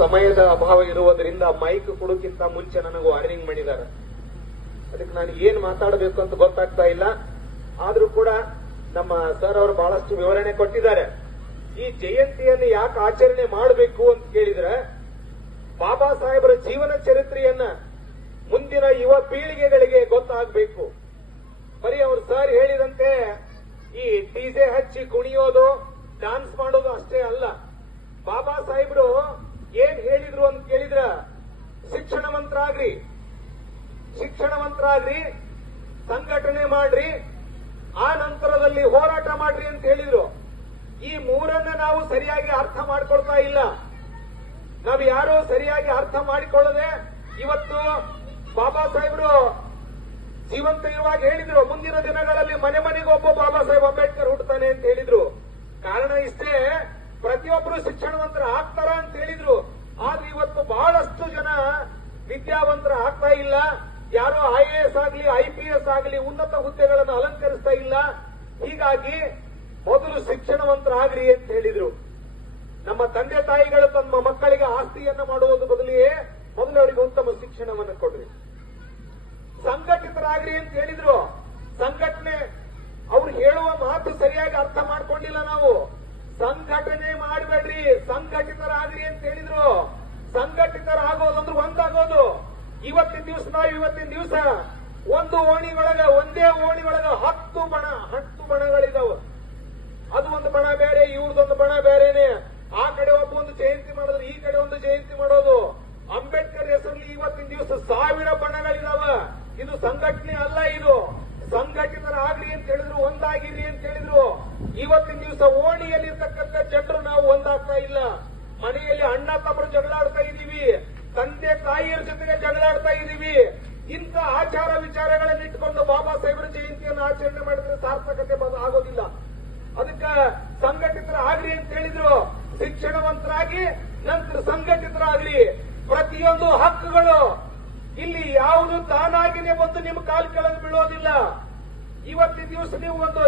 ಸಮಯದ ಅಭಾವ ಇರುವುದರಿಂದ ಮೈಕ್ ಕೊಡೋಕ್ಕಿಂತ ಮುಂಚೆ ನನಗೆ ವಾರ್ನಿಂಗ್ ಮಾಡಿದ್ದಾರೆ. ಅದಕ್ಕೆ ನಾನು ಏನ್ ಮಾತಾಡಬೇಕು ಅಂತ ಗೊತ್ತಾಗ್ತಾ ಇಲ್ಲ. ಆದ್ರೂ ಕೂಡ ನಮ್ಮ ಸರ್ ಅವರು ಬಹಳಷ್ಟು ವಿವರಣೆ ಕೊಟ್ಟಿದ್ದಾರೆ. ಈ ಜಯಂತಿಯನ್ನು ಯಾಕೆ ಆಚರಣೆ ಮಾಡಬೇಕು ಅಂತ ಕೇಳಿದ್ರೆ, ಬಾಬಾ ಸಾಹೇಬರ ಜೀವನ ಚರಿತ್ರೆಯನ್ನ ಮುಂದಿನ ಯುವ ಪೀಳಿಗೆಗಳಿಗೆ ಗೊತ್ತಾಗಬೇಕು. ಬರೀ ಅವರು ಸರ್ ಹೇಳಿದಂತೆ ಈ ಡಿಜೆ ಹಚ್ಚಿ ಕುಣಿಯೋದು, ಡಾನ್ಸ್ ಮಾಡೋದು ಅಷ್ಟೇ ಅಲ್ಲ. ಬಾಬಾ ಸಾಹೇಬರು ಏನ್ ಹೇಳಿದ್ರು ಅಂತ ಕೇಳಿದ್ರ, ಶಿಕ್ಷಣ ಮಂತ್ರಾಗ್ರಿ, ಸಂಘಟನೆ ಮಾಡ್ರಿ, ಆ ನಂತರದಲ್ಲಿ ಹೋರಾಟ ಮಾಡ್ರಿ ಅಂತ ಹೇಳಿದ್ರು. ಈ ಮೂರನ್ನ ನಾವು ಸರಿಯಾಗಿ ಅರ್ಥ ಮಾಡ್ಕೊಳ್ತಾ ಇಲ್ಲ. ನಾವು ಯಾರು ಸರಿಯಾಗಿ ಅರ್ಥ ಮಾಡಿಕೊಳ್ಳದೆ ಇವತ್ತು ಬಾಬಾ ಸಾಹೇಬರು ಜೀವಂತ ಇರುವಾಗ ಹೇಳಿದ್ರು, ಮುಂದಿನ ದಿನಗಳಲ್ಲಿ ಮನೆ ಮನೆಗೆ ಒಬ್ಬ ಬಾಬಾ ಸಾಹೇಬ್ ಅಂಬೇಡ್ಕರ್ ಹುಟ್ಟುತ್ತಾನೆ ಅಂತ ಹೇಳಿದ್ರು. ಕಾರಣ ಇಷ್ಟೇ, ಪ್ರತಿಯೊಬ್ಬರು ಶಿಕ್ಷಣವಂತರ ಆಗ್ತಾರ ಅಂತ ಹೇಳಿದ್ರು. ಆದ್ರೆ ಇವತ್ತು ಬಹಳಷ್ಟು ಜನ ವಿದ್ಯಾವಂತರ ಆಗ್ತಾ ಇಲ್ಲ. ಯಾರೋ IAS ಆಗಲಿ IPS ಆಗಲಿ ಉನ್ನತ ಹುದ್ದೆಗಳನ್ನು ಅಲಂಕರಿಸ್ತಾ ಇಲ್ಲ. ಹೀಗಾಗಿ ಮೊದಲು ಶಿಕ್ಷಣವಂತರಾಗ್ರಿ ಅಂತ ಹೇಳಿದ್ರು. ನಮ್ಮ ತಂದೆ ತಾಯಿಗಳು ತಮ್ಮ ಮಕ್ಕಳಿಗೆ ಆಸ್ತಿಯನ್ನ ಮಾಡುವುದರ ಬದಲಿಗೆ ಮೊದಲು ಅವರಿಗೆ ಉತ್ತಮ ಶಿಕ್ಷಣವನ್ನು ಕೊಡ್ರಿ. ಸಂಘಟಿತರಾಗ್ರಿ ಅಂತ ಹೇಳಿದ್ರು. ಸಂಘಟನೆ ಅವ್ರು ಹೇಳುವ ಮಾತು ಸರಿಯಾಗಿ ಅರ್ಥ ಮಾಡ್ಕೊಂಡಿಲ್ಲ ನಾವು. ಸಂಘಟನೆ ಮಾಡಬೇಡ್ರಿ, ಸಂಘಟಿತರಾಗ್ರಿ ಅಂತ ಹೇಳಿದ್ರು. ಸಂಘಟಿತರಾಗೋದಂದ್ರೆ ಒಂದಾಗೋದು. ಇವತ್ತಿನ ದಿವಸ ಒಂದೇ ಓಣಿಯೊಳಗ 10 ಬಣಗಳಿದಾವೆ. ಅದು ಒಂದು ಬಣ ಬೇರೆ, ಇವ್ರದೊಂದು ಬಣ ಬೇರೆನೆ. ಆ ಕಡೆ ಒಂದು ಜಯಂತಿ ಮಾಡೋದು, ಈ ಕಡೆ ಒಂದು ಜಯಂತಿ ಮಾಡೋದು. ಅಂಬೇಡ್ಕರ್ ಹೆಸರಲ್ಲಿ ಇವತ್ತಿನ ದಿವಸ 1000 ಬಣಗಳಿದಾವ. ಇದು ಸಂಘಟನೆ ಅಲ್ಲ. ಇದು ಸಂಘಟಿತರಾಗ್ರಿ ಅಂತ ಹೇಳಿದ್ರು, ಒಂದಾಗಿರ್ರಿ ಅಂತ ಹೇಳಿದ್ರು. ಇವತ್ತಿನ ದಿವಸ ಓಣಿಯಲ್ಲಿರ್ತಕ್ಕಂಥ ಜನರು ನಾವು ಒಂದಾಗ್ತಾ ಇಲ್ಲ. ಮನೆಯಲ್ಲಿ ಅಣ್ಣ ತಮ್ಮರು ಜಗಳಾಡ್ತಾ ಇದೀವಿ, ತಂದೆ ತಾಯಿಯರ ಜೊತೆಗೆ ಜಗಳಾಡ್ತಾ ಇದೀವಿ. ಇಂಥ ಆಚಾರ ವಿಚಾರಗಳನ್ನು ಇಟ್ಕೊಂಡು ಬಾಬಾ ಸಾಹೇಬರ ಜಯಂತಿಯನ್ನು ಆಚರಣೆ ಮಾಡಿದ್ರೆ ಸಾರ್ಥಕತೆ ಆಗೋದಿಲ್ಲ. ಅದಕ್ಕೆ ಸಂಘಟಿತರಾಗ್ರಿ ಅಂತ ಹೇಳಿದ್ರು. ಶಿಕ್ಷಣವಂತರಾಗಿ ನಂತರ ಸಂಘಟಿತರಾಗ್ರಿ. ಪ್ರತಿಯೊಂದು ಹಕ್ಕುಗಳು ಇಲ್ಲಿ ಯಾವುದು ತಾನಾಗಿನೇ ಬಂದು ನಿಮ್ಮ ಕಾಲು ಕೆಳಗೆ ಬೀಳೋದಿಲ್ಲ. ಇವತ್ತಿನ ದಿವಸ ನೀವು ಒಂದು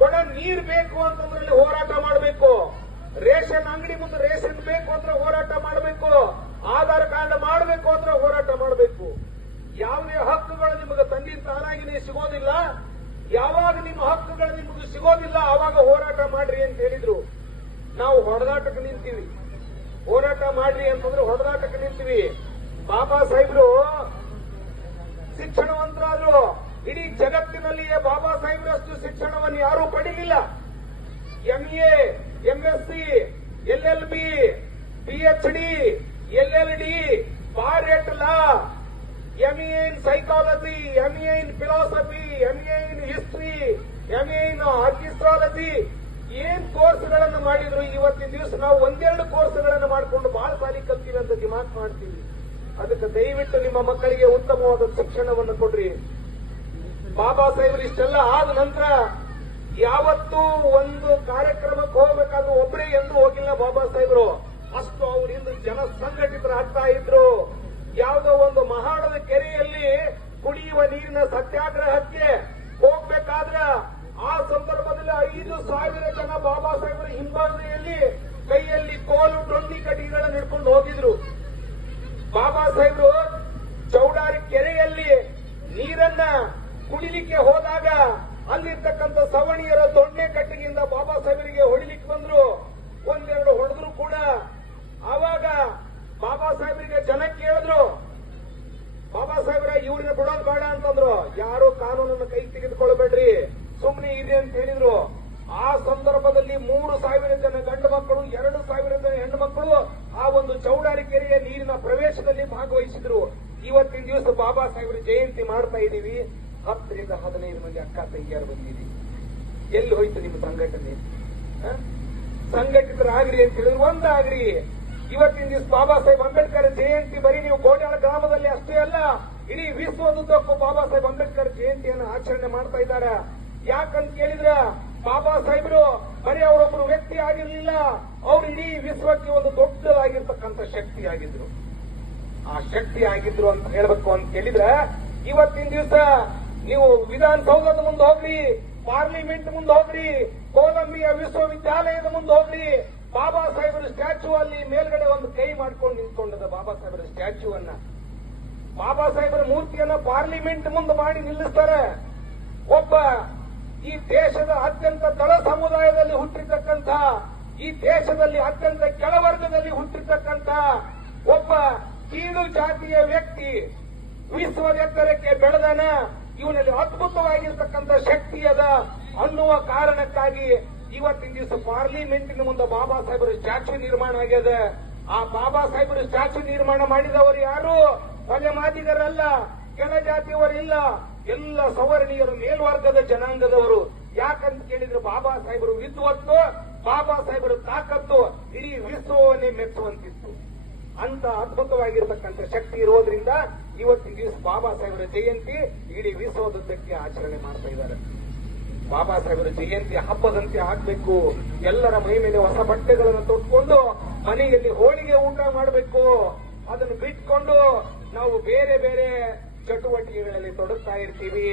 ಕೊಡ ನೀರು ಬೇಕು ಅಂತಂದ್ರೆ ಹೋರಾಟ ಮಾಡಬೇಕು. ರೇಷನ್ ಅಂಗಡಿ ಮುಂದೆ ರೇಷನ್ ಬೇಕು ಅಂದ್ರೆ ಹೋರಾಟ ಮಾಡಬೇಕು. ಆಧಾರ್ ಕಾರ್ಡ್ ಮಾಡಬೇಕು ಅಂದ್ರೆ ಹೋರಾಟ ಮಾಡಬೇಕು. ಯಾವುದೇ ಹಕ್ಕುಗಳು ನಿಮಗೆ ತಂದಿನ ತಾನಾಗಿನೇ ಸಿಗೋದಿಲ್ಲ. ಯಾವಾಗ ನಿಮ್ಮ ಹಕ್ಕುಗಳು ನಿಮಗೆ ಸಿಗೋದಿಲ್ಲ ಆವಾಗ ಹೋರಾಟ ಮಾಡ್ರಿ ಅಂತ ಹೇಳಿದ್ರು. ನಾವು ಹೊಡೆದಾಟಕ್ಕೆ ನಿಂತೀವಿ. ಹೋರಾಟ ಮಾಡ್ರಿ ಅಂತಂದ್ರೆ ಹೊಡೆದಾಟಕ್ಕೆ ನಿಂತೀವಿ. ಬಾಬಾ ಸಾಹೇಬರು ಶಿಕ್ಷಣವಂತರಾದ್ರು. ಇಡೀ ಜಗತ್ತಿನಲ್ಲಿಯೇ ಬಾಬಾ ಸಾಹೇಬರಷ್ಟು ಶಿಕ್ಷಣವನ್ನು ಯಾರೂ ಪಡೆಯಲಿಲ್ಲ. MA, MSc, LLB, PhD, LLD, bar law, MA in psychology, MA in philosophy, MA in history, MA in archaeology, ಏನ್ ಕೋರ್ಸ್ಗಳನ್ನು ಮಾಡಿದ್ರು. ಇವತ್ತಿನ ದಿವಸ ನಾವು ಒಂದೆರಡು ಕೋರ್ಸ್ಗಳನ್ನು ಮಾಡಿಕೊಂಡು ಬಹಳ ಸಾಲಿ ಕಲ್ತೀವಿ ಅಂತ ದಿಮಾಕ್ ಮಾಡ್ತೀವಿ. ಅದಕ್ಕೆ ದಯವಿಟ್ಟು ನಿಮ್ಮ ಮಕ್ಕಳಿಗೆ ಉತ್ತಮವಾದ ಶಿಕ್ಷಣವನ್ನು ಕೊಡ್ರಿ. ಬಾಬಾ ಸಾಹೇಬರು ಇಷ್ಟೆಲ್ಲ ಆದ ನಂತರ ಯಾವತ್ತೂ ಒಂದು ಕಾರ್ಯಕ್ರಮಕ್ಕೆ ಹೋಗ್ಬೇಕಾದ್ರೂ ಒಬ್ಬರೇ ಎಂದು ಹೋಗಿಲ್ಲ ಬಾಬಾ ಸಾಹೇಬರು. ಅಷ್ಟು ಅವರಿಂದ ಜನ ಸಂಘಟಿತರಾಗ್ತಾ ಇದ್ರು. ಯಾವುದೋ ಒಂದು ಮಹಾಣದ ಕೆರೆಯಲ್ಲಿ ಕುಡಿಯುವ ನೀರಿನ ಸತ್ಯಾಗ್ರಹಕ್ಕೆ ಹೋಗ್ಬೇಕಾದ್ರ ಆ ಸಂದರ್ಭದಲ್ಲಿ 5,000 ಜನ ಬಾಬಾ ಸಾಹೇಬರ ಹಿಂಬದಿಯಲ್ಲಿ ಕೈಯಲ್ಲಿ ಕೋಲು ಡೊಂಡಿ ಕಟ್ಟಿಗೆಗಳನ್ನು ಹಿಡ್ಕೊಂಡು ಹೋಗಿದ್ರು. ಬಾಬಾ ಸಾಹೇಬರು ಚೌಡಾರಿ ಕೆರೆಯಲ್ಲಿ ನೀರನ್ನ ಕುಡಿಲಿಕ್ಕೆ ಹೋದಾಗ ಅಲ್ಲಿರ್ತಕ್ಕಂಥ ಸವಣಿಯರ ದೊಣ್ಣೆ ಕಟ್ಟಿಗೆಯಿಂದ ಬಾಬಾ ಸಾಹೇಬರಿಗೆ ಹೊಡಿಲಿಕ್ಕೆ ಬಂದ್ರು. ಒಂದೆರಡು ಹೊಡೆದ್ರು ಕೂಡ. ಆವಾಗ ಬಾಬಾ ಸಾಹೇಬರಿಗೆ ಜನ ಕೇಳಿದ್ರು, ಬಾಬಾ ಸಾಹೇಬ್ರ ಇವ್ರನ್ನ ಬಿಡೋದು ಬೇಡ ಅಂತಂದ್ರು. ಯಾರು ಕಾನೂನನ್ನು ಕೈ ತೆಗೆದುಕೊಳ್ಬೇಡ್ರಿ, ಸುಮ್ಮನೆ ಇದೆ ಅಂತ ಹೇಳಿದ್ರು. ಆ ಸಂದರ್ಭದಲ್ಲಿ 3,000 ಜನ ಗಂಡು ಮಕ್ಕಳು, 2,000 ಜನ ಹೆಣ್ಣು ಮಕ್ಕಳು ಆ ಒಂದು ಚೌಡಾರಿ ಕೆರೆಯ ನೀರಿನ ಪ್ರವೇಶದಲ್ಲಿ ಭಾಗವಹಿಸಿದ್ರು. ಇವತ್ತಿನ ದಿವಸ ಬಾಬಾ ಸಾಹೇಬರ ಜಯಂತಿ ಮಾಡ್ತಾ ಇದ್ದೀವಿ. 10 ರಿಂದ 15 ಮಂದಿ ಅಕ್ಕ ತಂಗಿಯರು ಬಂದಿದ್ದೀವಿ. ಎಲ್ಲಿ ಹೋಯ್ತು ನಿಮ್ಮ ಸಂಘಟನೆ? ಸಂಘಟಿತರಾಗ್ರಿ ಅಂತ ಹೇಳಿದ್ರು, ಒಂದಾಗ್ರಿ. ಇವತ್ತಿನ ದಿವಸ ಬಾಬಾ ಸಾಹೇಬ್ ಅಂಬೇಡ್ಕರ್ ಜಯಂತಿ ಬರೀ ನೀವು ಗೋಡ್ಯಾಳ ಗ್ರಾಮದಲ್ಲಿ ಅಷ್ಟೇ ಅಲ್ಲ, ಇಡೀ ವಿಶ್ವದುದ್ದಕ್ಕೂ ಬಾಬಾ ಸಾಹೇಬ್ ಅಂಬೇಡ್ಕರ್ ಜಯಂತಿಯನ್ನು ಆಚರಣೆ ಮಾಡ್ತಾ ಇದ್ದಾರೆ. ಯಾಕಂತ ಕೇಳಿದ್ರ ಬಾಬಾ ಸಾಹೇಬರು ಬರೀ ಅವರೊಬ್ಬರು ವ್ಯಕ್ತಿ ಆಗಿರಲಿಲ್ಲ, ಅವರು ಇಡೀ ವಿಶ್ವಕ್ಕೆ ಒಂದು ದೊಡ್ಡದಾಗಿರ್ತಕ್ಕಂಥ ಶಕ್ತಿ ಆಗಿದ್ರು. ಆ ಶಕ್ತಿ ಆಗಿದ್ರು ಅಂತ ಹೇಳ್ಬೇಕು ಅಂತ ಕೇಳಿದ್ರೆ, ಇವತ್ತಿನ ದಿವಸ ನೀವು ವಿಧಾನಸೌಧದ ಮುಂದೆ ಹೋಗ್ರಿ, ಪಾರ್ಲಿಮೆಂಟ್ ಮುಂದೆ ಹೋಗ್ರಿ, ಕೊಲಂಬಿಯಾ ವಿಶ್ವವಿದ್ಯಾಲಯದ ಮುಂದೆ ಹೋಗ್ರಿ, ಬಾಬಾ ಸಾಹೇಬರ ಸ್ಟ್ಯಾಚ್ಯೂ ಅಲ್ಲಿ ಮೇಲ್ಗಡೆ ಒಂದು ಕೈ ಮಾಡ್ಕೊಂಡು ನಿಂತ್ಕೊಂಡದ ಬಾಬಾ ಸಾಹೇಬರ ಸ್ಟ್ಯಾಚ್ಯೂ ಅನ್ನ. ಬಾಬಾ ಸಾಹೇಬರ ಮೂರ್ತಿಯನ್ನ ಪಾರ್ಲಿಮೆಂಟ್ ಮುಂದೆ ಮಾಡಿ ನಿಲ್ಲಿಸ್ತಾರೆ. ಒಬ್ಬ ಈ ದೇಶದ ಅತ್ಯಂತ ತಳ ಸಮುದಾಯದಲ್ಲಿ ಹುಟ್ಟಿರ್ತಕ್ಕಂಥ, ಈ ದೇಶದಲ್ಲಿ ಅತ್ಯಂತ ಕೆಳವರ್ಗದಲ್ಲಿ ಹುಟ್ಟಿರ್ತಕ್ಕಂಥ ಒಬ್ಬ ಕೀಳು ಜಾತಿಯ ವ್ಯಕ್ತಿ ವಿಶ್ವದ ಎತ್ತರಕ್ಕೆ ಬೆಳೆದಾನ. ಇವನಲ್ಲಿ ಅದ್ಭುತವಾಗಿರ್ತಕ್ಕಂಥ ಶಕ್ತಿ ಅದ ಅನ್ನುವ ಕಾರಣಕ್ಕಾಗಿ ಇವತ್ತಿನ ದಿವಸ ಪಾರ್ಲಿಮೆಂಟಿನ ಮುಂದೆ ಬಾಬಾ ಸಾಹೇಬರ ಸ್ಟ್ಯಾಚ್ಯೂ ನಿರ್ಮಾಣ ಆಗ್ಯದ. ಆ ಬಾಬಾ ಸಾಹೇಬರ ಸ್ಟ್ಯಾಚ್ಯೂ ನಿರ್ಮಾಣ ಮಾಡಿದವರು ಯಾರು? ತಲೆ ಮಾದಿಗರಲ್ಲ, ಕೆಳ ಜಾತಿಯವರಿಲ್ಲ, ಎಲ್ಲ ಸವರ್ಣೀಯರು, ಮೇಲ್ವರ್ಗದ ಜನಾಂಗದವರು. ಯಾಕಂತ ಕೇಳಿದ್ರೆ ಬಾಬಾ ಸಾಹೇಬರು ವಿದ್ವತ್ತು, ಬಾಬಾ ಸಾಹೇಬರ ತಾಕತ್ತು ಇಡೀ ವಿಶ್ವವನ್ನೇ ಮೆಚ್ಚುವಂತಿತ್ತು. ಅಂತ ಅದ್ಭುತವಾಗಿರ್ತಕ್ಕಂಥ ಶಕ್ತಿ ಇರೋದ್ರಿಂದ ಇವತ್ತಿನ ದಿವಸ ಬಾಬಾ ಸಾಹೇಬರ ಜಯಂತಿ ಇಡೀ ವಿಶ್ವದುದ್ದಕ್ಕೆ ಆಚರಣೆ ಮಾಡ್ತಾ ಇದ್ದಾರೆ. ಬಾಬಾ ಸಾಹೇಬರ ಜಯಂತಿ ಹಬ್ಬದಂತೆ ಆಗ್ಬೇಕು. ಎಲ್ಲರ ಮೈ ಮೇಲೆ ಹೊಸ ಬಟ್ಟೆಗಳನ್ನು ತೊಟ್ಕೊಂಡು ಮನೆಯಲ್ಲಿ ಹೋಳಿಗೆ ಊಟ ಮಾಡಬೇಕು. ಅದನ್ನು ಬಿಟ್ಕೊಂಡು ನಾವು ಬೇರೆ ಬೇರೆ ಚಟುವಟಿಕೆಗಳಲ್ಲಿ ತೊಡಗ್ತಾ ಇರ್ತೀವಿ.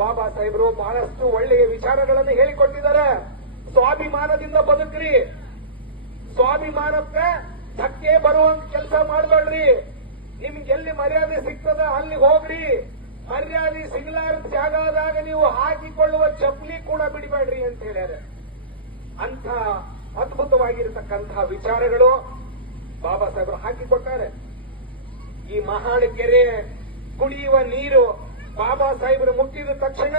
ಬಾಬಾ ಸಾಹೇಬರು ಬಹಳಷ್ಟು ಒಳ್ಳೆಯ ವಿಚಾರಗಳನ್ನು ಹೇಳಿಕೊಟ್ಟಿದ್ದಾರೆ. ಸ್ವಾಭಿಮಾನದಿಂದ ಬದುಕ್ರಿ, ಸ್ವಾಭಿಮಾನಕ್ಕೆ ಧಕ್ಕೆ ಬರುವಂತ ಕೆಲಸ ಮಾಡಬೇಡ್ರಿ. ನಿಮ್ಗೆ ಎಲ್ಲಿ ಮರ್ಯಾದೆ ಸಿಗ್ತದ ಅಲ್ಲಿ ಹೋಗ್ರಿ. ಮರ್ಯಾದೆ ಸಿಗಲಾರದ ಜಾಗದಾಗ ನೀವು ಹಾಕಿಕೊಳ್ಳುವ ಚಪ್ಪಲಿ ಕೂಡ ಬಿಡಬೇಡ್ರಿ ಅಂತ ಹೇಳ್ಯಾರ. ಅಂಥ ಅದ್ಭುತವಾಗಿರತಕ್ಕಂತಹ ವಿಚಾರಗಳು ಬಾಬಾ ಸಾಹೇಬರು ಹಾಕಿಕೊಟ್ಟಾರೆ. ಈ ಮಹಾಣ ಕೆರೆ ಕುಡಿಯುವ ನೀರು ಬಾಬಾ ಸಾಹೇಬರು ಮುಟ್ಟಿದ ತಕ್ಷಣ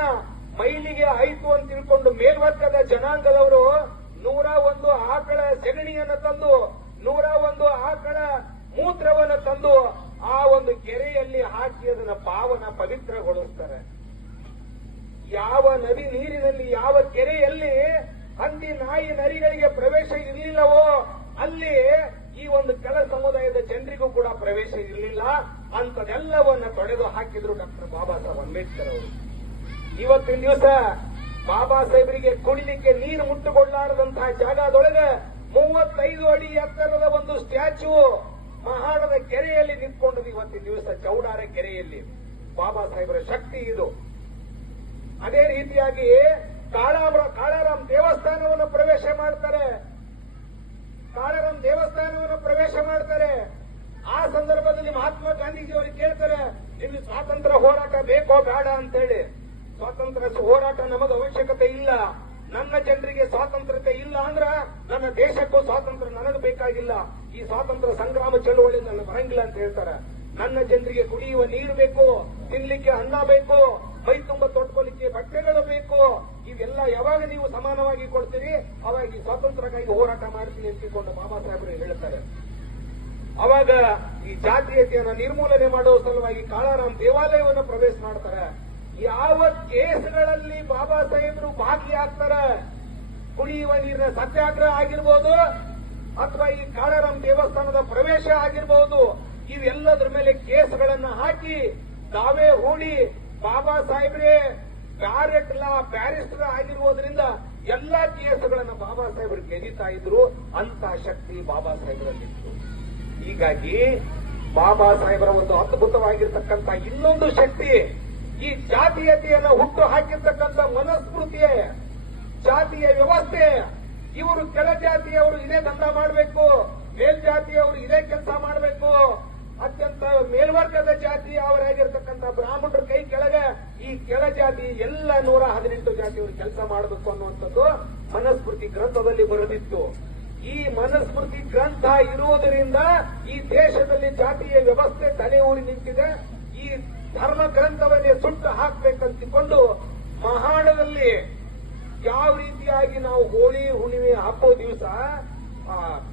ಮೈಲಿಗೆ ಆಯ್ತು ಅಂತ ತಿಳ್ಕೊಂಡು ಮೇಲ್ವರ್ಗದ ಜನಾಂಗದವರು 101 ಆಕಳ ಸೆಗಣಿಯನ್ನು ತಂದು 101 ಆಕಳ ಮೂತ್ರವನ್ನು ತಂದು ಆ ಒಂದು ಕೆರೆಯಲ್ಲಿ ಹಾಕಿ ಅದನ್ನ ಪಾವನ ಪವಿತ್ರಗೊಳಿಸ್ತಾರೆ. ಯಾವ ನದಿ ನೀರಿನಲ್ಲಿ, ಯಾವ ಕೆರೆಯಲ್ಲಿ ಹಂದಿ ನಾಯಿ ನರಿಗಳಿಗೆ ಪ್ರವೇಶ ಇರಲಿಲ್ಲವೋ ಅಲ್ಲಿ ಈ ಒಂದು ಕೆಳ ಸಮುದಾಯದ ಜನರಿಗೂ ಕೂಡ ಪ್ರವೇಶ ಇರಲಿಲ್ಲ. ಅಂತದೆಲ್ಲವನ್ನ ತೊಡೆದು ಹಾಕಿದ್ರು ಡಾಕ್ಟರ್ ಬಾಬಾ ಸಾಹೇಬ್ ಅಂಬೇಡ್ಕರ್ ಅವರು. ಇವತ್ತಿನ ದಿವಸ ಬಾಬಾ ಸಾಹೇಬರಿಗೆ ಕುಡಿಲಿಕ್ಕೆ ನೀರು ಮುಟ್ಟುಕೊಳ್ಳಾರದಂತಹ ಜಾಗದೊಳಗೆ 35 ಅಡಿ ಎತ್ತರದ ಒಂದು ಸ್ಟ್ಯಾಚ್ಯೂ ಮಹಾಣದ ಕೆರೆಯಲ್ಲಿ ನಿಂತ್ಕೊಂಡದ್ದು. ಇವತ್ತಿನ ದಿವಸ ಚೌಡಾರ ಕೆರೆಯಲ್ಲಿ ಬಾಬಾ ಸಾಹೇಬರ ಶಕ್ತಿ ಇದು. ಅದೇ ರೀತಿಯಾಗಿ ಕಾಳಾರಾಮ್ ದೇವಸ್ಥಾನವನ್ನು ಪ್ರವೇಶ ಮಾಡ್ತಾರೆ. ಕಾಳಾರಾಮ್ ದೇವಸ್ಥಾನವನ್ನು ಪ್ರವೇಶ ಮಾಡ್ತಾರೆ. ಆ ಸಂದರ್ಭದಲ್ಲಿ ಮಹಾತ್ಮ ಗಾಂಧೀಜಿಯವರು ಕೇಳ್ತಾರೆ, ನಿಮಗೆ ಸ್ವಾತಂತ್ರ್ಯ ಹೋರಾಟ ಬೇಕೋ ಬೇಡ ಅಂತ ಹೇಳಿ. ಸ್ವಾತಂತ್ರ್ಯ ಹೋರಾಟ ನಮಗೆ ಅವಶ್ಯಕತೆ ಇಲ್ಲ. ನನ್ನ ಜನರಿಗೆ ಸ್ವಾತಂತ್ರ್ಯತೆ ಇಲ್ಲ ಅಂದ್ರ ನನ್ನ ದೇಶಕ್ಕೂ ಸ್ವಾತಂತ್ರ್ಯ ನನಗೆ ಬೇಕಾಗಿಲ್ಲ. ಈ ಸ್ವಾತಂತ್ರ್ಯ ಸಂಗ್ರಾಮ ಚಳುವಳಿ ನನ್ನ ಬರಂಗಿಲ್ಲ ಅಂತ ಹೇಳ್ತಾರೆ. ನನ್ನ ಜನರಿಗೆ ಕುಡಿಯುವ ನೀರು ಬೇಕು, ತಿನ್ಲಿಕ್ಕೆ ಅನ್ನ ಬೇಕು, ಮೈ ತುಂಬ ತೊಟ್ಕೊಳ್ಳಿಕ್ಕೆ ಬಟ್ಟೆಗಳು ಬೇಕು. ಇವೆಲ್ಲ ಯಾವಾಗ ನೀವು ಸಮಾನವಾಗಿ ಕೊಡ್ತೀರಿ ಅವಾಗ ಈ ಸ್ವಾತಂತ್ರ್ಯಕ್ಕಾಗಿ ಹೋರಾಟ ಮಾಡ್ತೀನಿ ಅಂತಿಕೊಂಡು ಬಾಬಾ ಸಾಹೇಬರು ಹೇಳ್ತಾರೆ. ಅವಾಗ ಈ ಜಾತೀಯತೆಯನ್ನು ನಿರ್ಮೂಲನೆ ಮಾಡುವ ಸಲುವಾಗಿ ಕಾಳಾರಾಮ್ ದೇವಾಲಯವನ್ನು ಪ್ರವೇಶ ಮಾಡ್ತಾರೆ. ಯಾವ ಕೇಸ್ಗಳಲ್ಲಿ ಬಾಬಾ ಸಾಹೇಬರು ಭಾಗಿಯಾಗ್ತಾರೆ, ಕುಡಿಯುವ ನೀರಿನ ಸತ್ಯಾಗ್ರಹ ಆಗಿರ್ಬೋದು ಅಥವಾ ಈ ಕಾಳಾರಾಮ್ ದೇವಸ್ಥಾನದ ಪ್ರವೇಶ ಆಗಿರ್ಬೋದು, ಇವೆಲ್ಲದರ ಮೇಲೆ ಕೇಸ್ಗಳನ್ನ ಹಾಕಿ ದಾವೆ ಹೂಡಿ ಬಾಬಾ ಸಾಹೇಬ್ರೆ ಬ್ಯಾರಿಸ್ಟರ್ ಆಗಿರುವುದರಿಂದ ಎಲ್ಲಾ ಕೇಸುಗಳನ್ನ ಬಾಬಾ ಸಾಹೇಬರು ಗೆದಿತಾ ಇದ್ರು. ಅಂತ ಶಕ್ತಿ ಬಾಬಾ ಸಾಹೇಬರಲ್ಲಿತ್ತು. ಹೀಗಾಗಿ ಬಾಬಾ ಸಾಹೇಬರ ಒಂದು ಅದ್ಭುತವಾಗಿರ್ತಕ್ಕಂಥ ಇನ್ನೊಂದು ಶಕ್ತಿ ಈ ಜಾತೀಯತೆಯನ್ನು ಹುಟ್ಟು ಹಾಕಿರ್ತಕ್ಕಂಥ ಮನಸ್ಮೃತಿಯ ಜಾತಿಯ ವ್ಯವಸ್ಥೆ. ಇವರು ಕೆಳ ಜಾತಿಯವರು ಇದೇ ದಂಡ ಮಾಡಬೇಕು, ಮೇಲ್ಜಾತಿಯವರು ಇದೇ ಕೆಲಸ ಮಾಡಬೇಕು, ಅತ್ಯಂತ ಮೇಲ್ವರ್ಗದ ಜಾತಿ ಅವರಾಗಿರ್ತಕ್ಕಂಥ ಬ್ರಾಹ್ಮಣರ ಕೈ ಕೆಳಗೆ ಈ ಕೆಳ ಜಾತಿ ಎಲ್ಲ 118 ಜಾತಿಯವರು ಕೆಲಸ ಮಾಡಬೇಕು ಅನ್ನುವಂಥದ್ದು ಮನಸ್ಮೃತಿ ಗ್ರಂಥದಲ್ಲಿ ಬರೆದಿತ್ತು. ಈ ಮನಸ್ಮೃತಿ ಗ್ರಂಥ ಇರುವುದರಿಂದ ಈ ದೇಶದಲ್ಲಿ ಜಾತಿಯ ವ್ಯವಸ್ಥೆ ತಲೆ ಊರಿ ನಿಂತಿದೆ. ಈ ಧರ್ಮ ಗ್ರಂಥವನ್ನೇ ಸುಟ್ಟು ಹಾಕಬೇಕಂತಿಕೊಂಡು ಮಹಾಣದಲ್ಲಿ ಯಾವ ರೀತಿಯಾಗಿ ನಾವು ಹೋಳಿ ಹುಣ್ಣಿಮೆ ಹಬ್ಬ ದಿವಸ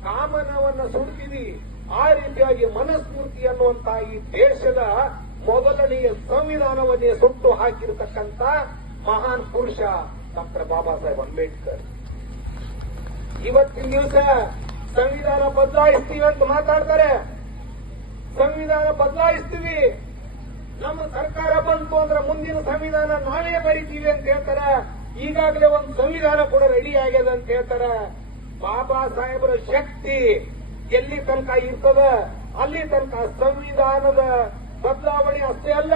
ಕಾಮನವನ್ನ ಸುಡ್ತೀವಿ, ಆ ರೀತಿಯಾಗಿ ಮನಸ್ಮೃತಿ ಅನ್ನುವಂತಹ ಈ ದೇಶದ ಮೊದಲನೆಯ ಸಂವಿಧಾನವನ್ನೇ ಸುಟ್ಟು ಹಾಕಿರತಕ್ಕಂಥ ಮಹಾನ್ ಪುರುಷ ಡಾಕ್ಟರ್ ಬಾಬಾ ಸಾಹೇಬ್ ಅಂಬೇಡ್ಕರ್. ಇವತ್ತಿನ ದಿವಸ ಸಂವಿಧಾನ ಬದಲಾಯಿಸ್ತೀವಿ ಅಂತ ಮಾತಾಡ್ತಾರೆ. ಸಂವಿಧಾನ ಬದಲಾಯಿಸ್ತೀವಿ, ನಮ್ಮ ಸರ್ಕಾರ ಬಂತು ಅಂದ್ರೆ ಮುಂದಿನ ಸಂವಿಧಾನ ನಾವೇ ಬರೀತೀವಿ ಅಂತ ಹೇಳ್ತಾರೆ. ಈಗಾಗಲೇ ಒಂದು ಸಂವಿಧಾನ ಕೂಡ ರೆಡಿ ಆಗ್ಯದ ಅಂತ ಹೇಳ್ತಾರೆ. ಬಾಬಾ ಸಾಹೇಬರ ಶಕ್ತಿ ಎಲ್ಲಿ ತನಕ ಇರ್ತದ ಅಲ್ಲಿ ತನಕ ಸಂವಿಧಾನದ ಬದಲಾವಣೆ ಅಷ್ಟೇ ಅಲ್ಲ,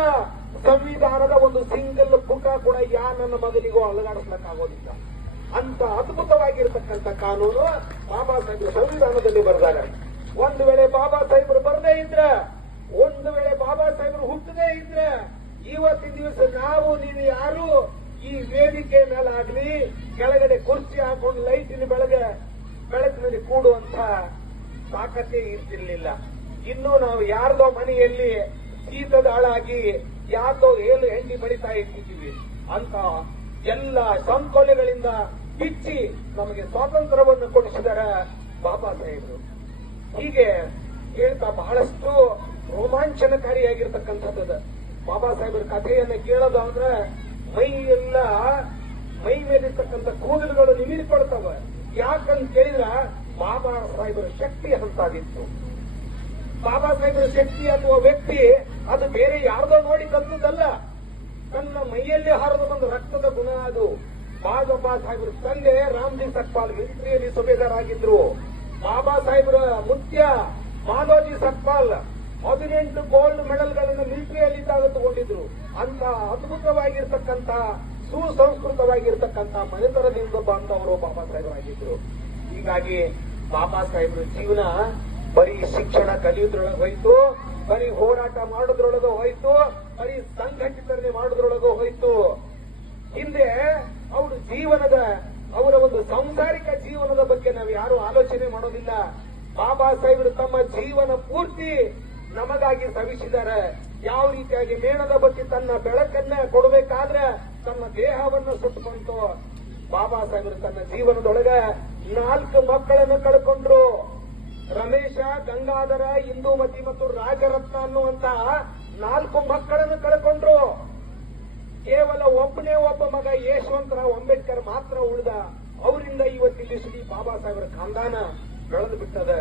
ಸಂವಿಧಾನದ ಒಂದು ಸಿಂಗಲ್ ಪುಟ ಕೂಡ ನನ್ನ ಮಗನಿಗೂ ಅಲುಗಾಡಿಸ್ಲಿಕ್ಕಾಗೋದಿಲ್ಲ. ಅಂತ ಅದ್ಭುತವಾಗಿರ್ತಕ್ಕಂಥ ಕಾನೂನು ಬಾಬಾ ಸಾಹೇಬರು ಸಂವಿಧಾನದಲ್ಲಿ ಬರೆದಾರೆ. ಒಂದು ವೇಳೆ ಬಾಬಾ ಸಾಹೇಬರು ಬರದೇ ಇದ್ರೆ, ಒಂದು ವೇಳೆ ಬಾಬಾ ಸಾಹೇಬರು ಹುಟ್ಟದೇ ಇದ್ರೆ, ಇವತ್ತಿನ ದಿವಸ ನಾವು ನೀವು ಯಾರು ಈ ವೇದಿಕೆ ಮೇಲಾಗ್ಲಿ ಕೆಳಗಡೆ ಕುರ್ಚಿ ಹಾಕೊಂಡು ಲೈಟಿನ ಬೆಳಕಿನಲ್ಲಿ ಕೂಡುವಂತ ತಾಕತ್ತೇ ಇರ್ತಿರ್ಲಿಲ್ಲ. ಇನ್ನು ನಾವು ಯಾರ್ದೋ ಮನೆಯಲ್ಲಿ ಶೀತದ ಹಾಳಾಗಿ ಯಾರ್ದೋ ಏಳು ಹೆಂಡಿ ಬಳಿತಾ ಇರ್ತಿದ್ದೀವಿ ಅಂತ ಎಲ್ಲ ಸಂಕೊಲೆಗಳಿಂದ ಬಿಚ್ಚಿ ನಮಗೆ ಸ್ವಾತಂತ್ರ್ಯವನ್ನು ಕೊಡಿಸಿದಾರ ಬಾಬಾ ಸಾಹೇಬರು. ಹೀಗೆ ಹೇಳ್ತಾ ಬಹಳಷ್ಟು ರೋಮಾಂಚನಕಾರಿಯಾಗಿರ್ತಕ್ಕಂಥದ್ದು ಬಾಬಾ ಸಾಹೇಬರ ಕಥೆಯನ್ನ ಕೇಳೋದಾದ್ರೆ ಮೈ ಮೇಲಿರ್ತಕ್ಕಂಥ ಕೂದಲುಗಳು ನಿಮಿರಿಕೊಳ್ತವೆ. ಯಾಕಂತ ಕೇಳಿದ್ರ ಬಾಬಾ ಸಾಹೇಬರ ಶಕ್ತಿ ಅಂತಾದಿತ್ತು. ಬಾಬಾ ಸಾಹೇಬರ ಶಕ್ತಿ ಅಥವಾ ವ್ಯಕ್ತಿ ಅದು ಬೇರೆ ಯಾರ್ದೋ ನೋಡಿ ಕಲ್ತದಲ್ಲ, ತನ್ನ ಮೈಯಲ್ಲಿ ಹರಿದು ಬಂದ ರಕ್ತದ ಗುಣ ಅದು. ಬಾಬಾ ಸಾಹೇಬರ ತಂದೆ ರಾಮ್ಜಿ ಸಕ್ಪಾಲ್ ಮಿಲಿಟರಿಯಲ್ಲಿ ಸುಬೇದಾರ್ ಆಗಿದ್ರು. ಬಾಬಾ ಸಾಹೇಬರ ಮುತ್ಯ ಮಾಲೋಜಿ ಸಕ್ಪಾಲ್ 18 ಗೋಲ್ಡ್ ಮೆಡಲ್ಗಳನ್ನು ಮಿಲಿಟರಿಯಲ್ಲಿ ತಗೊಂಡಿದ್ರು. ಅಂತ ಅದ್ಭುತವಾಗಿರ್ತಕ್ಕಂಥ ಸುಸಂಸ್ಕೃತವಾಗಿರ್ತಕ್ಕಂಥ ಮನೆತನದಿಂದ ಬಂದವರು ಬಾಬಾ ಸಾಹೇಬರಾಗಿದ್ರು. ಹೀಗಾಗಿ ಬಾಬಾ ಸಾಹೇಬರ ಜೀವನ ಬರೀ ಶಿಕ್ಷಣ ಕಲಿಯೋದ್ರೊಳಗೆ ಹೋಯ್ತು, ಬರೀ ಹೋರಾಟ ಮಾಡೋದ್ರೊಳಗೆ ಹೋಯ್ತು, ಬರೀ ಸಂಘಟಿತರನ್ನೇ ಮಾಡೋದ್ರೊಳಗೆ ಹೋಯ್ತು. ಹಿಂದೆ ಅವರ ಒಂದು ಸಾಂಸಾರಿಕ ಜೀವನದ ಬಗ್ಗೆ ನಾವು ಯಾರು ಆಲೋಚನೆ ಮಾಡೋದಿಲ್ಲ. ಬಾಬಾ ಸಾಹೇಬರು ತಮ್ಮ ಜೀವನ ಪೂರ್ತಿ ನಮಗಾಗಿ ಸವಿಸಿದ್ದಾರೆ. ಯಾವ ರೀತಿಯಾಗಿ ಮೇಣದ ಬತ್ತಿ ತನ್ನ ಬೆಳಕನ್ನ ಕೊಡಬೇಕಾದ್ರೆ ತನ್ನ ದೇಹವನ್ನು ಸುಟ್ಟುಕೊಂತು. ಬಾಬಾ ಸಾಹೇಬರು ತನ್ನ ಜೀವನದೊಳಗೆ 4 ಮಕ್ಕಳನ್ನು ಕಳ್ಕೊಂಡ್ರು. ರಮೇಶ, ಗಂಗಾಧರ, ಇಂದೂಮತಿ ಮತ್ತು ರಾಜರತ್ನ ಅನ್ನುವಂತ 4 ಮಕ್ಕಳನ್ನು ಕಳ್ಕೊಂಡ್ರು. ಕೇವಲ ಒಬ್ಬನೇ ಒಬ್ಬ ಮಗ ಯಶವಂತರಾವ್ ಅಂಬೇಡ್ಕರ್ ಮಾತ್ರ ಉಳಿದ. ಅವರಿಂದ ಇವತ್ತಿಲ್ಲಿ ಸುದ್ದಿ ಬಾಬಾ ಸಾಹೇಬರ ಖಾನ್ದಾನ ಬೆಳೆದು ಬಿಟ್ಟದ.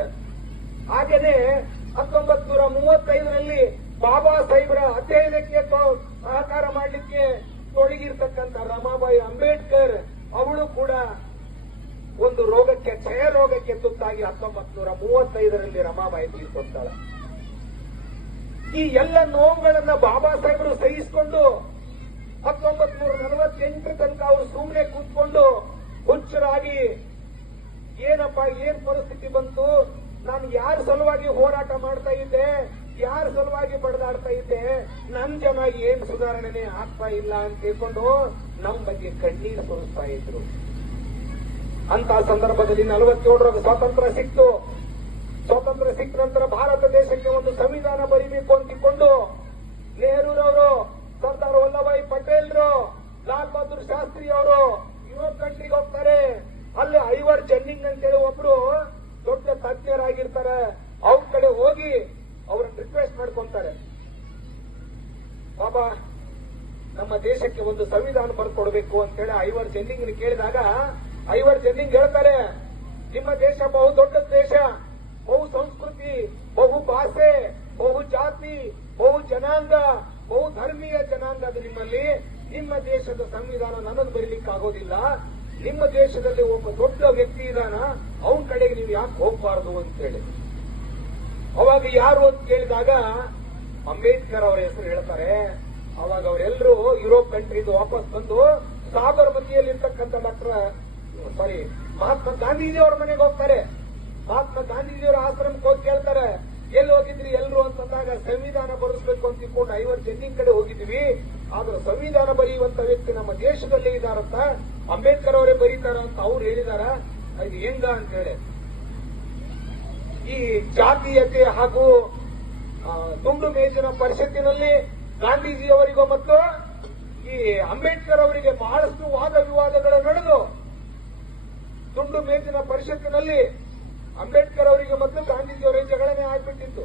ಹಾಗೇನೆ 1935ರಲ್ಲಿ ಬಾಬಾ ಸಾಹೇಬರ ಅಧ್ಯಯನಕ್ಕೆ ಸಹಕಾರ ಮಾಡಲಿಕ್ಕೆ ತೊಡಗಿರ್ತಕ್ಕಂಥ ರಮಾಬಾಯಿ ಅಂಬೇಡ್ಕರ್ ಅವಳು ಕೂಡ ಒಂದು ರೋಗಕ್ಕೆ, ಕ್ಷಯ ರೋಗಕ್ಕೆ ತುತ್ತಾಗಿ 1935ರಲ್ಲಿ ರಮಾಬಾಯಿ ತೀರ್ಕೊಳ್ತಾಳೆ. ಈ ಎಲ್ಲ ನೋವುಗಳನ್ನ ಬಾಬಾ ಸಾಹೇಬರು ಸಹಿಸಿಕೊಂಡು 1948 ತನಕ ಅವರು ಸುಮ್ಮನೆ ಕೂತ್ಕೊಂಡು ಹುಚ್ಚರಾಗಿ ಏನಪ್ಪ ಏನ್ ಪರಿಸ್ಥಿತಿ ಬಂತು, ನಾನು ಯಾರ ಸಲುವಾಗಿ ಹೋರಾಟ ಮಾಡ್ತಾ ಇದ್ದೆ, ಯಾರ ಸಲುವಾಗಿ ಬಡದಾಡ್ತಾ ಇದ್ದೆ, ನನ್ ಜನ ಏನ್ ಸುಧಾರಣೆನೆ ಆಗ್ತಾ ಇಲ್ಲ ಅಂತ ತಿಳ್ಕೊಂಡು ನಮ್ ಬಗ್ಗೆ ಕಣ್ಣೀರು ಸುರಿಸ್ತಾ ಇದ್ರು. ಅಂತ ಸಂದರ್ಭದಲ್ಲಿ 47ರ ಸ್ವಾತಂತ್ರ್ಯ ಸಿಕ್ತು. ಸ್ವಾತಂತ್ರ್ಯ ಸಿಕ್ಕ ನಂತರ ಭಾರತ ದೇಶಕ್ಕೆ ಒಂದು ಸಂವಿಧಾನ ಬರೀಬೇಕು ಅಂತಿಕೊಂಡು ನೆಹರೂರವರು, ಸರ್ದಾರ್ ವಲ್ಲಭಾಯಿ ಪಟೇಲ್ರು, ಲಾಲ್ ಬಹದ್ದೂರ್ ಶಾಸ್ತ್ರಿ ಅವರು ಯುರೋಪ್ ಕಂಟ್ರಿಗೆ ಹೋಗ್ತಾರೆ. ಅಲ್ಲಿ ಐವರ್ ಜೆನ್ನಿಂಗ್ ಅಂತೇಳಿ ಒಬ್ರು ದೊಡ್ಡ ತಜ್ಞರಾಗಿರ್ತಾರೆ. ಅವ್ರ ಕಡೆ ಹೋಗಿ ಅವ್ರನ್ನ ರಿಕ್ವೆಸ್ಟ್ ಮಾಡ್ಕೊಂತಾರೆ, ಬಾಬಾ ನಮ್ಮ ದೇಶಕ್ಕೆ ಒಂದು ಸಂವಿಧಾನ ಬರ್ಕೊಡ್ಬೇಕು ಅಂತೇಳಿ ಐವರ್ ಜೆನ್ನಿಂಗ್ ಕೇಳಿದಾಗ ಐವರ್ ಜೆನ್ನಿಂಗ್ ಹೇಳ್ತಾರೆ, ನಿಮ್ಮ ದೇಶ ಬಹು ದೊಡ್ಡ ದೇಶ, ಬಹು ಸಂಸ್ಕೃತಿ, ಬಹು ಭಾಷೆ, ಬಹು ಜಾತಿ, ಬಹು ಜನಾಂಗ, ಬಹು ಧರ್ಮೀಯ ಜನಾಂಗ ಅದು ನಿಮ್ಮಲ್ಲಿ. ನಿಮ್ಮ ದೇಶದ ಸಂವಿಧಾನ ನನಗೆ ಬರೀಲಿಕ್ಕೆ ಆಗೋದಿಲ್ಲ. ನಿಮ್ಮ ದೇಶದಲ್ಲಿ ಒಬ್ಬ ದೊಡ್ಡ ವ್ಯಕ್ತಿ ಇದಾನ, ಅವನ ಕಡೆಗೆ ನೀವು ಯಾಕೆ ಹೋಗಬಾರದು ಅಂತೇಳಿ. ಅವಾಗ ಯಾರು ಅಂತ ಕೇಳಿದಾಗ ಅಂಬೇಡ್ಕರ್ ಅವರ ಹೆಸರು ಹೇಳ್ತಾರೆ. ಅವಾಗ ಅವರೆಲ್ಲರೂ ಯುರೋಪ್ ಕಂಟ್ರಿಯಿಂದ ವಾಪಸ್ ಬಂದು ಸಾಬರಮತಿಯಲ್ಲಿರ್ತಕ್ಕಂಥ ಮಹಾತ್ಮ ಗಾಂಧೀಜಿ ಅವರ ಮನೆಗೆ ಹೋಗ್ತಾರೆ. ಮಹಾತ್ಮ ಗಾಂಧೀಜಿಯವರ ಆಶ್ರಮಕ್ಕೆ ಹೋಗಿ ಕೇಳ್ತಾರೆ, ಎಲ್ಲಿ ಹೋಗಿದ್ರಿ ಎಲ್ರು ಅಂತಂದಾಗ ಸಂವಿಧಾನ ಬರೆಸಬೇಕು ಅಂತ ತಿಳ್ಕೊಂಡು ಐವರ್ ಜೆನ್ನಿಂಗ್ ಕಡೆ ಹೋಗಿದ್ವಿ. ಆದ್ರೆ ಸಂವಿಧಾನ ಬರೆಯುವಂತ ವ್ಯಕ್ತಿ ನಮ್ಮ ದೇಶದಲ್ಲೇ ಇದಾರಂತ, ಅಂಬೇಡ್ಕರ್ ಅವರೇ ಬರೀತಾರ ಅಂತ ಅವ್ರು ಹೇಳಿದಾರ. ಇದು ಹೆಂಗ ಅಂತ ಹೇಳಿ ಈ ಜಾತೀಯತೆ ಹಾಗೂ ದುಂಡು ಮೇಜಿನ ಪರಿಷತ್ತಿನಲ್ಲಿ ಗಾಂಧೀಜಿಯವರಿಗೂ ಮತ್ತು ಈ ಅಂಬೇಡ್ಕರ್ ಅವರಿಗೆ ಬಹಳಷ್ಟು ವಾದ ವಿವಾದಗಳು ನಡೆದು ದುಂಡು ಮೇಜಿನ ಪರಿಷತ್ತಿನಲ್ಲಿ ಅಂಬೇಡ್ಕರ್ ಅವರಿಗೆ ಮತ್ತು ಗಾಂಧೀಜಿಯವರಿಗೆ ಜಗಳನೆ ಆಗ್ಬಿಟ್ಟಿತ್ತು.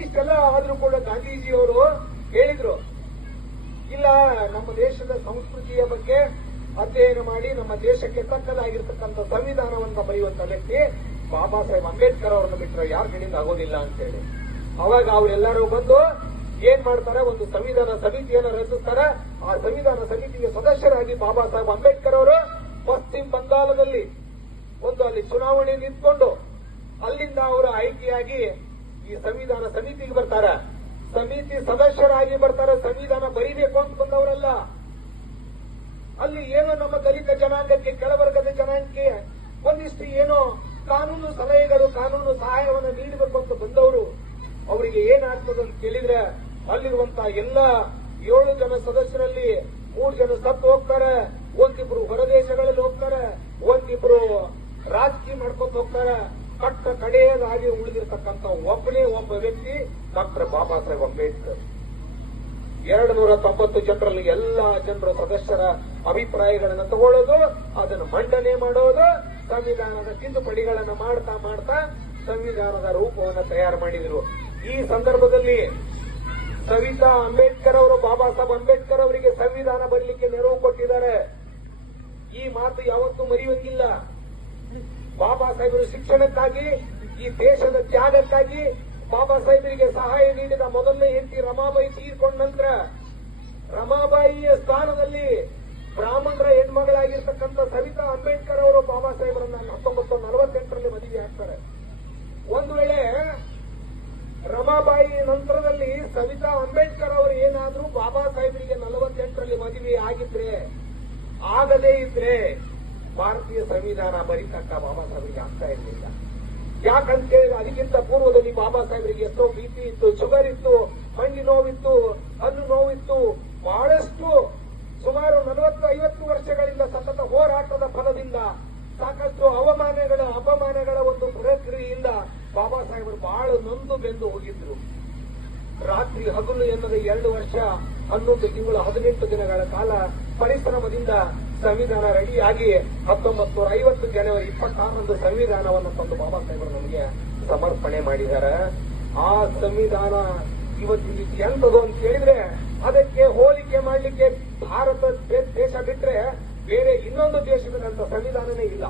ಇಷ್ಟೆಲ್ಲ ಆದ್ರೂ ಕೂಡ ಗಾಂಧೀಜಿಯವರು ಹೇಳಿದ್ರು, ಇಲ್ಲ ನಮ್ಮ ದೇಶದ ಸಂಸ್ಕೃತಿಯ ಬಗ್ಗೆ ಅಧ್ಯಯನ ಮಾಡಿ ನಮ್ಮ ದೇಶಕ್ಕೆ ತಕ್ಕದಾಗಿರ್ತಕ್ಕಂಥ ಸಂವಿಧಾನವನ್ನು ಬರೆಯುವಂತ ವ್ಯಕ್ತಿ ಬಾಬಾ ಸಾಹೇಬ್ ಅಂಬೇಡ್ಕರ್ ಅವರನ್ನು ಬಿಟ್ಟರೆ ಯಾರ ಕಡೆಯಿಂದ ಆಗೋದಿಲ್ಲ ಅಂತೇಳಿ. ಅವಾಗ ಅವರೆಲ್ಲರೂ ಬಂದು ಏನ್ ಮಾಡ್ತಾರೆ, ಒಂದು ಸಂವಿಧಾನ ಸಮಿತಿಯನ್ನು ರಚಿಸ್ತಾರೆ. ಆ ಸಂವಿಧಾನ ಸಮಿತಿಗೆ ಸದಸ್ಯರಾಗಿ ಬಾಬಾ ಸಾಹೇಬ್ ಅಂಬೇಡ್ಕರ್ ಅವರು ಪಶ್ಚಿಮ ಬಂಗಾಳದಲ್ಲಿ ಒಂದು ಅಲ್ಲಿ ಚುನಾವಣೆ ನಿಂತ್ಕೊಂಡು ಅಲ್ಲಿಂದ ಅವರು ಆಯ್ಕೆಯಾಗಿ ಈ ಸಂವಿಧಾನ ಸಮಿತಿಗೆ ಬರ್ತಾರೆ. ಸಮಿತಿ ಸದಸ್ಯರಾಗಿ ಬರ್ತಾರೆ. ಸಂವಿಧಾನ ಬರೀಬೇಕು ಅಂತ ಬಂದವರಲ್ಲ. ಅಲ್ಲಿ ಏನೋ ನಮ್ಮ ದಲಿತ ಜನಾಂಗಕ್ಕೆ, ಕೆಳವರ್ಗದ ಜನಾಂಗಕ್ಕೆ ಒಂದಿಷ್ಟು ಏನೋ ಕಾನೂನು ಸಲಹೆಗಳು, ಕಾನೂನು ಸಹಾಯವನ್ನು ನೀಡಬೇಕು ಅಂತ ಬಂದವರು ಅವರಿಗೆ ಏನಾಗ್ತದೆ ಅಂತ ಕೇಳಿದ್ರೆ ಅಲ್ಲಿರುವಂತಹ ಎಲ್ಲ 7 ಜನ ಸದಸ್ಯರಲ್ಲಿ 3 ಜನ ಸತ್ತು ಹೋಗ್ತಾರೆ, ಒಂದಿಬ್ರು ಹೊರದೇಶಗಳಲ್ಲಿ ಹೋಗ್ತಾರೆ, ಒಂದಿಬ್ರು ರಾಜಕೀಯ ಮಾಡ್ಕೊಂಡು ಹೋಗ್ತಾರೆ. ಕಟ್ಟ ಕಡೆಯದಾಗಿ ಉಳಿದಿರ್ತಕ್ಕಂಥ ಒಬ್ಬನೇ ಒಬ್ಬ ವ್ಯಕ್ತಿ ಡಾಕ್ಟರ್ ಬಾಬಾ ಸಾಹೇಬ್ ಅಂಬೇಡ್ಕರ್. 290 ಜನರಲ್ಲಿ ಎಲ್ಲಾ ಜನರ ಸದಸ್ಯರ ಅಭಿಪ್ರಾಯಗಳನ್ನು ತಗೊಳ್ಳೋದು, ಅದನ್ನು ಮಂಡನೆ ಮಾಡೋದು, ಸಂವಿಧಾನದ ತಿದ್ದುಪಡಿಗಳನ್ನು ಮಾಡ್ತಾ ಮಾಡ್ತಾ ಸಂವಿಧಾನದ ರೂಪವನ್ನು ತಯಾರು ಮಾಡಿದರು. ಈ ಸಂದರ್ಭದಲ್ಲಿ ಸವಿತಾ ಅಂಬೇಡ್ಕರ್ ಅವರು, ಬಾಬಾ ಸಾಹೇಬ್ ಅಂಬೇಡ್ಕರ್ ಅವರಿಗೆ ಸಂವಿಧಾನ ಬರಲಿಕ್ಕೆ ನೆರವು ಕೊಟ್ಟಿದ್ದಾರೆ. ಈ ಮಾತು ಯಾವತ್ತೂ ಮರೆಯುವಂಗಿಲ್ಲ. ಬಾಬಾ ಸಾಹೇಬರು ಶಿಕ್ಷಣಕ್ಕಾಗಿ, ಈ ದೇಶದ ತ್ಯಾಗಕ್ಕಾಗಿ ಬಾಬಾ ಸಾಹೇಬರಿಗೆ ಸಹಾಯ ನೀಡಿದ ಮೊದಲನೇ ಹೆಂಡತಿ ರಮಾಬಾಯಿ ತೀರ್ಕೊಂಡ ನಂತರ ರಮಾಬಾಯಿಯ ಸ್ಥಾನದಲ್ಲಿ ಬ್ರಾಹ್ಮಣರ ಹೆಣ್ಮಗಳಾಗಿರ್ತಕ್ಕಂಥ ಸವಿತಾ ಅಂಬೇಡ್ಕರ್ ಅವರು ಬಾಬಾ ಸಾಹೇಬರನ್ನ 1948ರಲ್ಲಿ ಮದುವೆ ಆಗ್ತಾರೆ. ಒಂದು ವೇಳೆ ರಮಾಬಾಯಿ ನಂತರದಲ್ಲಿ ಸವಿತಾ ಅಂಬೇಡ್ಕರ್ ಅವರು ಏನಾದ್ರೂ ಬಾಬಾ ಸಾಹೇಬರಿಗೆ 48ರಲ್ಲಿ ಮದುವೆ ಆಗಿದ್ರೆ, ಆಗದೇ ಇದ್ರೆ ಭಾರತೀಯ ಸಂವಿಧಾನ ಬರೀತಕ್ಕ ಬಾಬಾ ಸಾಹೇಬರಿಗೆ ಆಗ್ತಾ ಇರಲಿಲ್ಲ. ಯಾಕಂತ ಹೇಳಿದ್ರೆ ಅದಕ್ಕಿಂತ ಪೂರ್ವದಲ್ಲಿ ಬಾಬಾ ಸಾಹೇಬರಿಗೆ ಎಷ್ಟೋ BP ಇತ್ತು, ಶುಗರ್ ಇತ್ತು, ಮಂಡಿ ನೋವಿತ್ತು, ಹಣ್ಣು ನೋವಿತ್ತು, ಬಹಳಷ್ಟು ಸುಮಾರು 40-50 ವರ್ಷಗಳಿಂದ ಸತತ ಹೋರಾಟದ ಫಲದಿಂದ ಸಾಕಷ್ಟು ಅಪಮಾನಗಳ ಒಂದು ಪ್ರಕ್ರಿಯೆಯಿಂದ ಬಾಬಾ ಸಾಹೇಬರು ಬಹಳ ನೊಂದು ಬೆಂದು ಹೋಗಿದ್ರು. ರಾತ್ರಿ ಹಗಲು ಎನ್ನದ 2 ವರ್ಷ 11 ತಿಂಗಳು 18 ದಿನಗಳ ಕಾಲ ಪರಿಶ್ರಮದಿಂದ ಸಂವಿಧಾನ ರೆಡಿಯಾಗಿ 1950 ಜನವರಿ 26ರಂದು ಸಂವಿಧಾನವನ್ನು ತಂದು ಬಾಬಾ ಸಾಹೇಬರು ನಮಗೆ ಸಮರ್ಪಣೆ ಮಾಡಿದ್ದಾರೆ. ಆ ಸಂವಿಧಾನ ಇವತ್ತಿನ ಎಂತದು ಅಂತ ಹೇಳಿದ್ರೆ ಅದಕ್ಕೆ ಹೋಲಿಕೆ ಮಾಡಲಿಕ್ಕೆ ಭಾರತ ದೇಶ ಬಿಟ್ರೆ ಬೇರೆ ಇನ್ನೊಂದು ದೇಶದಂತ ಸಂವಿಧಾನನೇ ಇಲ್ಲ.